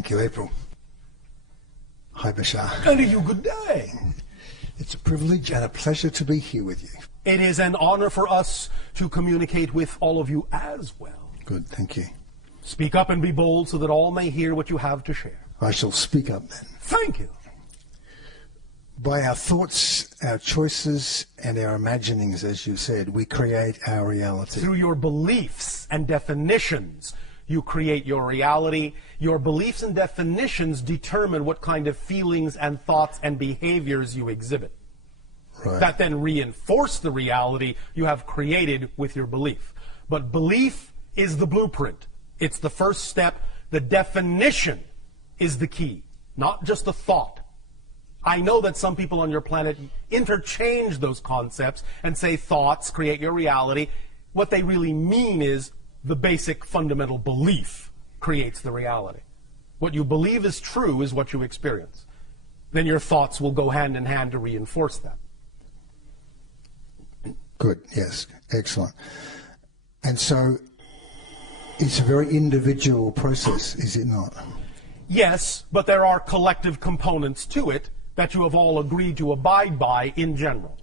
Thank you, April. Hi, Bashar. And to you, good day. It's a privilege and a pleasure to be here with you. It is an honor for us to communicate with all of you as well. Good, thank you. Speak up and be bold so that all may hear what you have to share. I shall speak up then. Thank you. By our thoughts, our choices, and our imaginings, as you said, we create our reality. Through your beliefs and definitions, you create your reality. Your beliefs and definitions determine what kind of feelings and thoughts and behaviors you exhibit. Right. That then reinforce the reality you have created with your belief. But belief is the blueprint. It's the first step. The definition is the key, not just the thought. I know that some people on your planet interchange those concepts and say thoughts create your reality. What they really mean is the basic fundamental belief creates the reality. What you believe is true is what you experience. Then your thoughts will go hand in hand to reinforce that. Good, yes, excellent. And so it's a very individual process, is it not? Yes, but there are collective components to it that you have all agreed to abide by in general.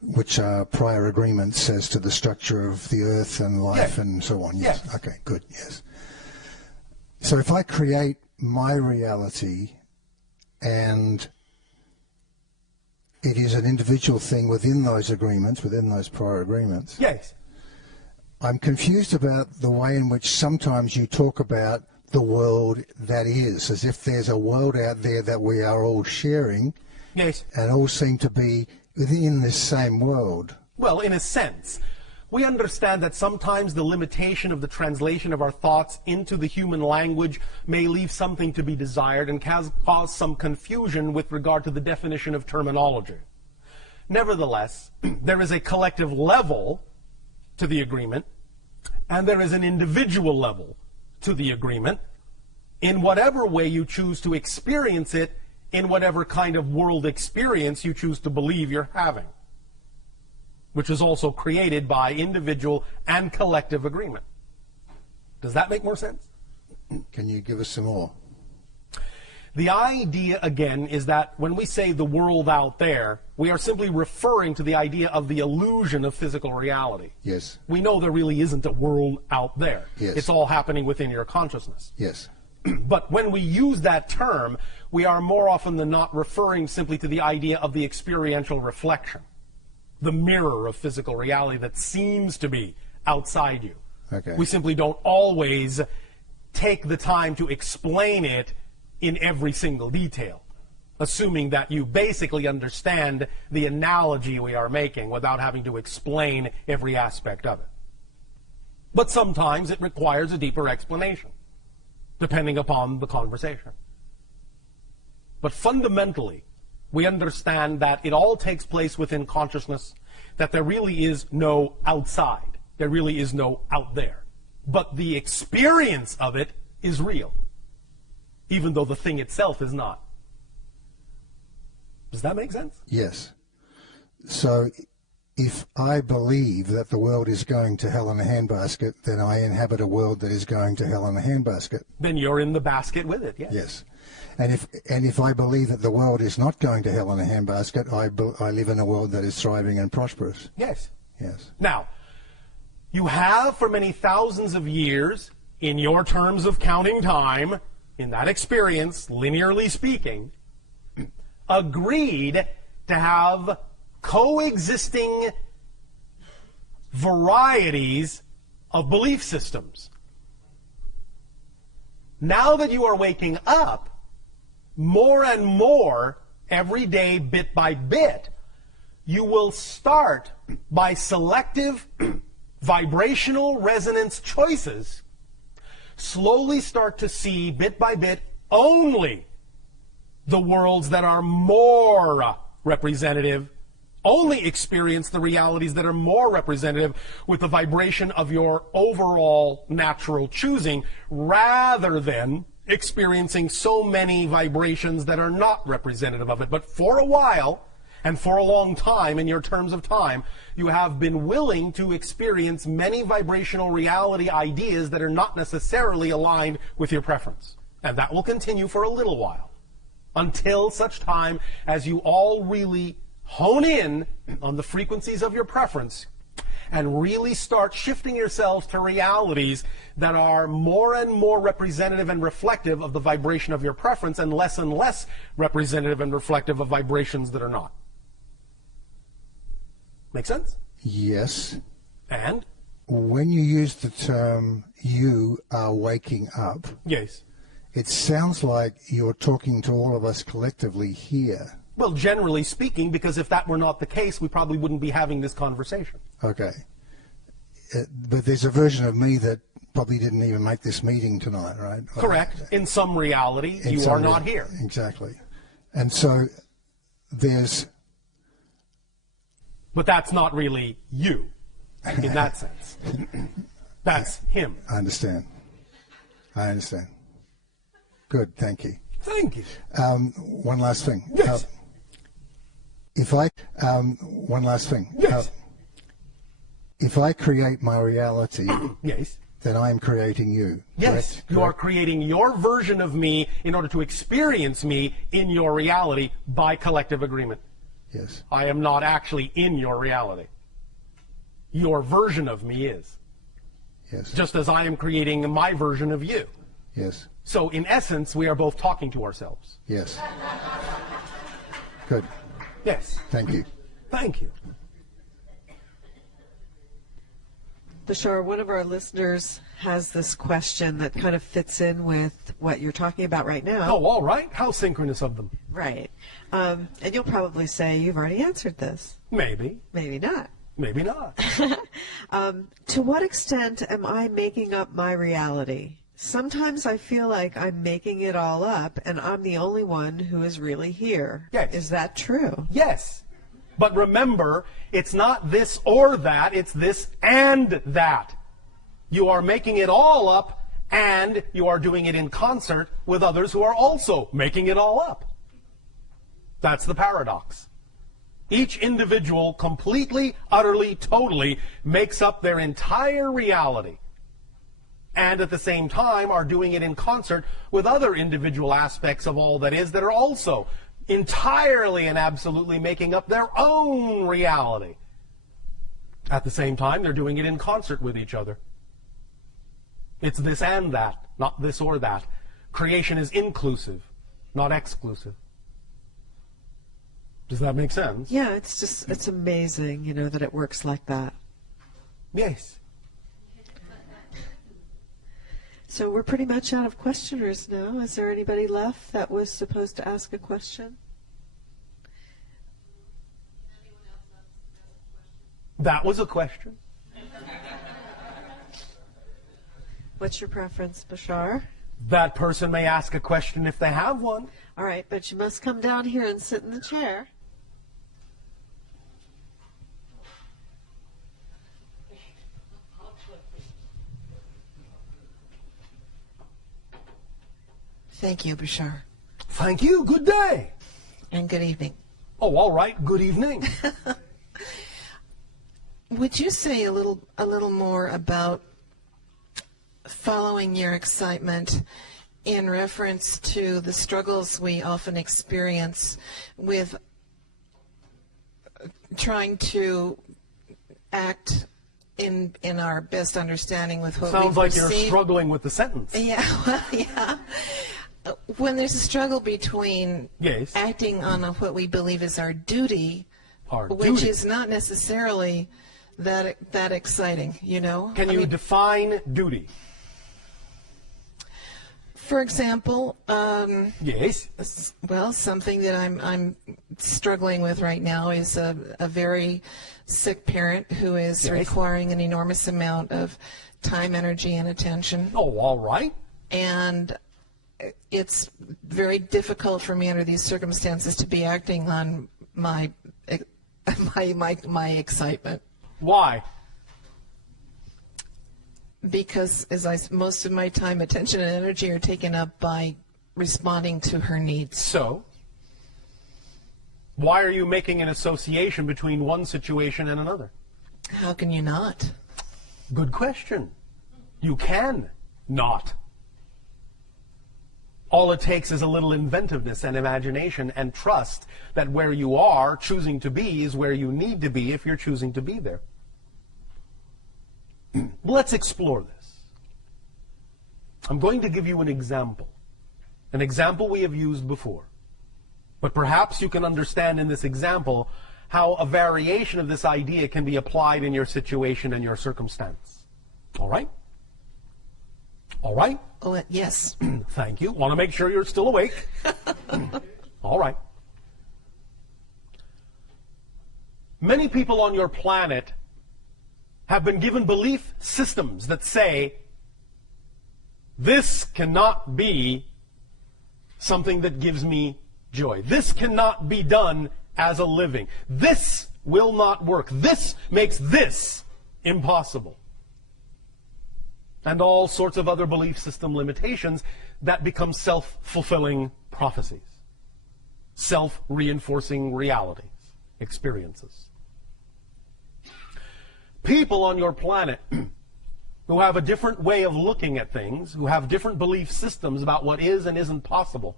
Which are prior agreements as to the structure of the earth and life and so on. Yes. Okay, good, yes. So if I create my reality and it is an individual thing within those agreements, within those prior agreements. Yes. I'm confused about the way in which sometimes you talk about the world that is, as if there's a world out there that we are all sharing. Yes. And all seem to be within this same world. Well, in a sense. We understand that sometimes the limitation of the translation of our thoughts into the human language may leave something to be desired and cause some confusion with regard to the definition of terminology. Nevertheless, there is a collective level to the agreement, and there is an individual level to the agreement, in whatever way you choose to experience it, in whatever kind of world experience you choose to believe you're having, which is also created by individual and collective agreement. Does that make more sense? Can you give us some more? The idea, again, is that when we say the world out there, we are simply referring to the idea of the illusion of physical reality. Yes. We know there really isn't a world out there. Yes. It's all happening within your consciousness. Yes. But when we use that term, we are more often than not referring simply to the idea of the experiential reflection, the mirror of physical reality that seems to be outside you. Okay. We simply don't always take the time to explain it in every single detail, assuming that you basically understand the analogy we are making without having to explain every aspect of it. But sometimes it requires a deeper explanation, depending upon the conversation. But fundamentally, we understand that it all takes place within consciousness, that there really is no outside. There really is no out there. But the experience of it is real, even though the thing itself is not. Does that make sense? Yes. So if I believe that the world is going to hell in a handbasket, then I inhabit a world that is going to hell in a handbasket. Then you're in the basket with it, yes. Yes. And if I believe that the world is not going to hell in a handbasket, I live in a world that is thriving and prosperous. Yes. Yes. Now, you have for many thousands of years, in your terms of counting time, in that experience, linearly speaking, agreed to have coexisting varieties of belief systems. Now that you are waking up, more and more, every day, bit by bit, you will start by selective vibrational resonance choices, slowly start to see, bit by bit, only the worlds that are more representative, only experience the realities that are more representative with the vibration of your overall natural choosing, rather than experiencing so many vibrations that are not representative of it. But for a while, and for a long time, in your terms of time, you have been willing to experience many vibrational reality ideas that are not necessarily aligned with your preference. And that will continue for a little while, until such time as you all really hone in on the frequencies of your preference and really start shifting yourselves to realities that are more and more representative and reflective of the vibration of your preference and less representative and reflective of vibrations that are not. Make sense? Yes. And? When you use the term, you are waking up, Yes. it sounds like you're talking to all of us collectively here. Well, generally speaking, because if that were not the case, we probably wouldn't be having this conversation. Okay. But there's a version of me that probably didn't even make this meeting tonight, right? Correct. In some reality, you are not here. Exactly. And so there's... But that's not really you, in that sense. That's him. I understand. Good, thank you. Thank you. One last thing. Yes. One last thing. Yes. If I create my reality, Yes. then I am creating you. Yes. Correct? You are creating your version of me in order to experience me in your reality by collective agreement. Yes. I am not actually in your reality. Your version of me is. Yes. Just as I am creating my version of you. Yes. So in essence, we are both talking to ourselves. Yes. Good. Yes. Thank you. Thank you. Bashar, one of our listeners has this question that kind of fits in with what you're talking about right now. Oh, all right. How synchronous of them. Right. And you'll probably say you've already answered this. Maybe. Maybe not. Maybe not. To what extent am I making up my reality? Sometimes I feel like I'm making it all up and I'm the only one who is really here. Yes. Is that true? Yes. But remember, it's not this or that, it's this and that. You are making it all up and you are doing it in concert with others who are also making it all up. That's the paradox. Each individual completely, utterly, totally makes up their entire reality, and at the same time are doing it in concert with other individual aspects of all that is that are also entirely and absolutely making up their own reality. At the same time, they're doing it in concert with each other. It's this and that, not this or that. Creation is inclusive, not exclusive. Does that make sense? Yeah, it's amazing, that it works like that. Yes. So we're pretty much out of questioners now. Is there anybody left that was supposed to ask a question? That was a question. What's your preference, Bashar? That person may ask a question if they have one. All right, but you must come down here and sit in the chair. Thank you, Bashar. Thank you. Good day. And good evening. Oh, all right. Good evening. Would you say a little more about following your excitement in reference to the struggles we often experience with trying to act in our best understanding with what we perceive? Sounds like you're struggling with the sentence. Yeah, well, yeah. When there's a struggle between Yes. acting on what we believe is our duty, which duty. is not necessarily that exciting, Can you define duty? For example, Yes. well, something that I'm struggling with right now is a very sick parent who is Yes. requiring an enormous amount of time, energy, and attention. Oh, all right. And it's very difficult for me under these circumstances to be acting on my excitement. Why? Because most of my time, attention, and energy are taken up by responding to her needs. So, why are you making an association between one situation and another? How can you not? Good question. You can not. All it takes is a little inventiveness and imagination and trust that where you are choosing to be is where you need to be if you're choosing to be there. Let's explore this. I'm going to give you an example we have used before. But perhaps you can understand in this example how a variation of this idea can be applied in your situation and your circumstance. All right? All right? Oh, yes. Thank you. Want to make sure you're still awake. All right. Many people on your planet have been given belief systems that say, this cannot be something that gives me joy. This cannot be done as a living. This will not work. This makes this impossible. And all sorts of other belief system limitations that become self-fulfilling prophecies, self-reinforcing realities, experiences. People on your planet who have a different way of looking at things, who have different belief systems about what is and isn't possible,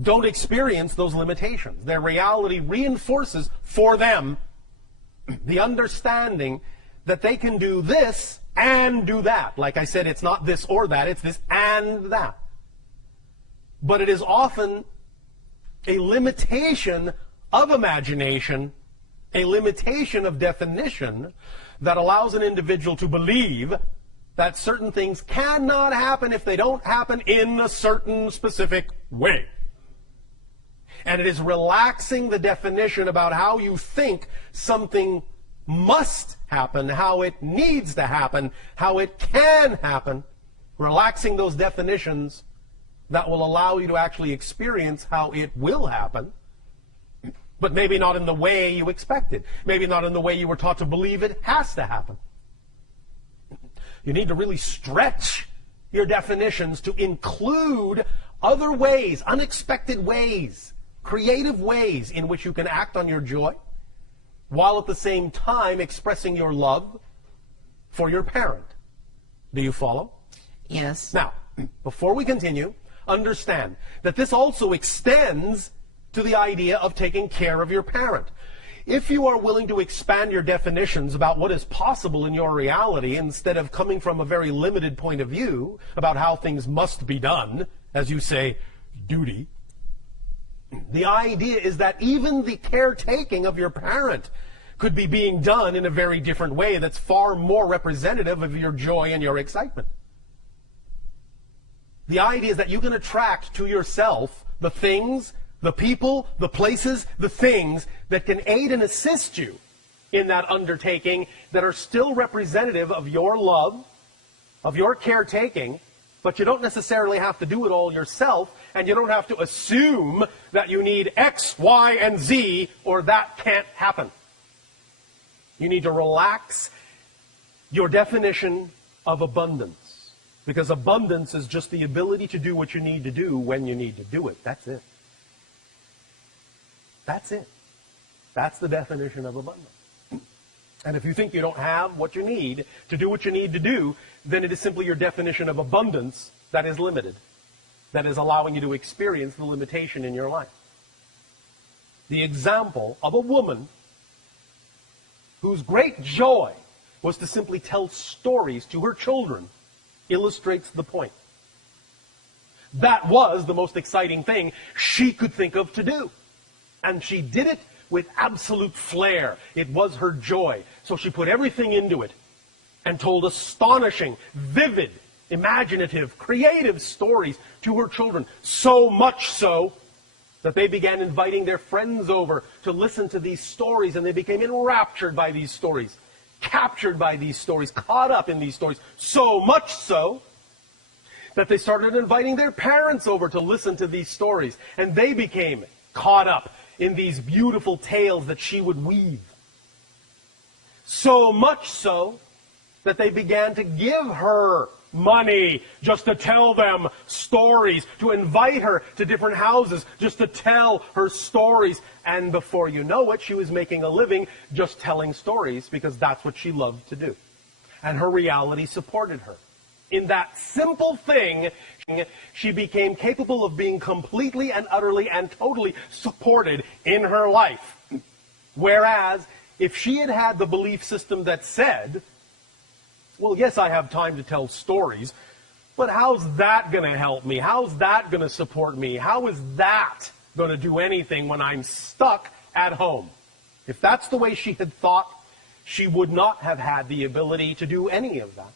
don't experience those limitations. Their reality reinforces for them the understanding that they can do this and do that. Like I said, it's not this or that, it's this and that. But it is often a limitation of imagination, a limitation of definition that allows an individual to believe that certain things cannot happen if they don't happen in a certain specific way. And it is relaxing the definition about how you think something must happen, how it needs to happen, how it can happen, relaxing those definitions that will allow you to actually experience how it will happen, but maybe not in the way you expected, maybe not in the way you were taught to believe it has to happen. You need to really stretch your definitions to include other ways, unexpected ways, creative ways in which you can act on your joy, while at the same time expressing your love for your parent. Do you follow? Yes. Now, before we continue, understand that this also extends to the idea of taking care of your parent. If you are willing to expand your definitions about what is possible in your reality instead of coming from a very limited point of view about how things must be done, as you say, duty, the idea is that even the caretaking of your parent could be being done in a very different way that's far more representative of your joy and your excitement. The idea is that you can attract to yourself the things, the people, the places, the things that can aid and assist you in that undertaking that are still representative of your love, of your caretaking, but you don't necessarily have to do it all yourself, and you don't have to assume that you need X, Y, and Z, or that can't happen. You need to relax your definition of abundance, because abundance is just the ability to do what you need to do when you need to do it. That's it. That's it. That's the definition of abundance. And if you think you don't have what you need to do what you need to do, then it is simply your definition of abundance that is limited, that is allowing you to experience the limitation in your life. The example of a woman whose great joy was to simply tell stories to her children illustrates the point. That was the most exciting thing she could think of to do. And she did it with absolute flair. It was her joy. So she put everything into it and told astonishing, vivid, imaginative, creative stories to her children. So much so that they began inviting their friends over to listen to these stories, and they became enraptured by these stories, captured by these stories, caught up in these stories. So much so that they started inviting their parents over to listen to these stories, and they became caught up in these beautiful tales that she would weave. So much so that they began to give her money just to tell them stories, to invite her to different houses just to tell her stories. And before you know it, she was making a living just telling stories because that's what she loved to do. And her reality supported her. In that simple thing, she became capable of being completely and utterly and totally supported in her life. Whereas, if she had had the belief system that said, well, yes, I have time to tell stories, but how's that going to help me? How's that going to support me? How is that going to do anything when I'm stuck at home? If that's the way she had thought, she would not have had the ability to do any of that.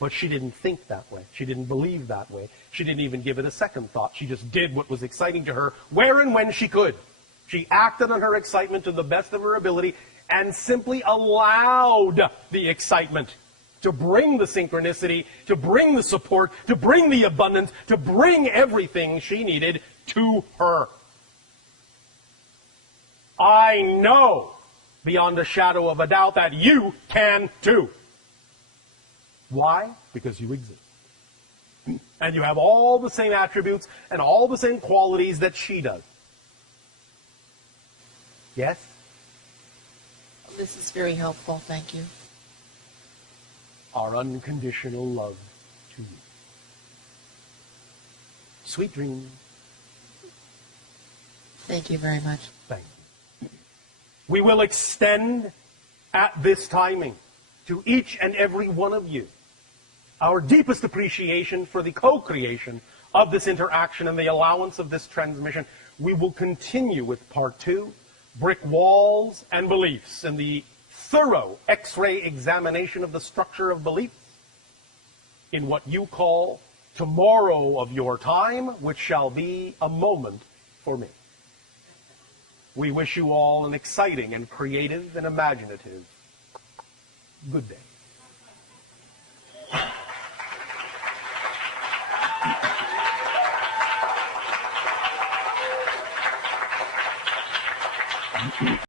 But she didn't think that way. She didn't believe that way. She didn't even give it a second thought. She just did what was exciting to her, where and when she could. She acted on her excitement to the best of her ability and simply allowed the excitement to bring the synchronicity, to bring the support, to bring the abundance, to bring everything she needed to her. I know beyond a shadow of a doubt that you can too. Why? Because you exist. And you have all the same attributes and all the same qualities that she does. Yes? This is very helpful. Thank you. Our unconditional love to you. Sweet dreams. Thank you very much. Thank you. We will extend at this timing to each and every one of you our deepest appreciation for the co-creation of this interaction and the allowance of this transmission. We will continue with part 2, brick walls and beliefs, and the thorough X-ray examination of the structure of beliefs in what you call tomorrow of your time, which shall be a moment for me. We wish you all an exciting and creative and imaginative good day.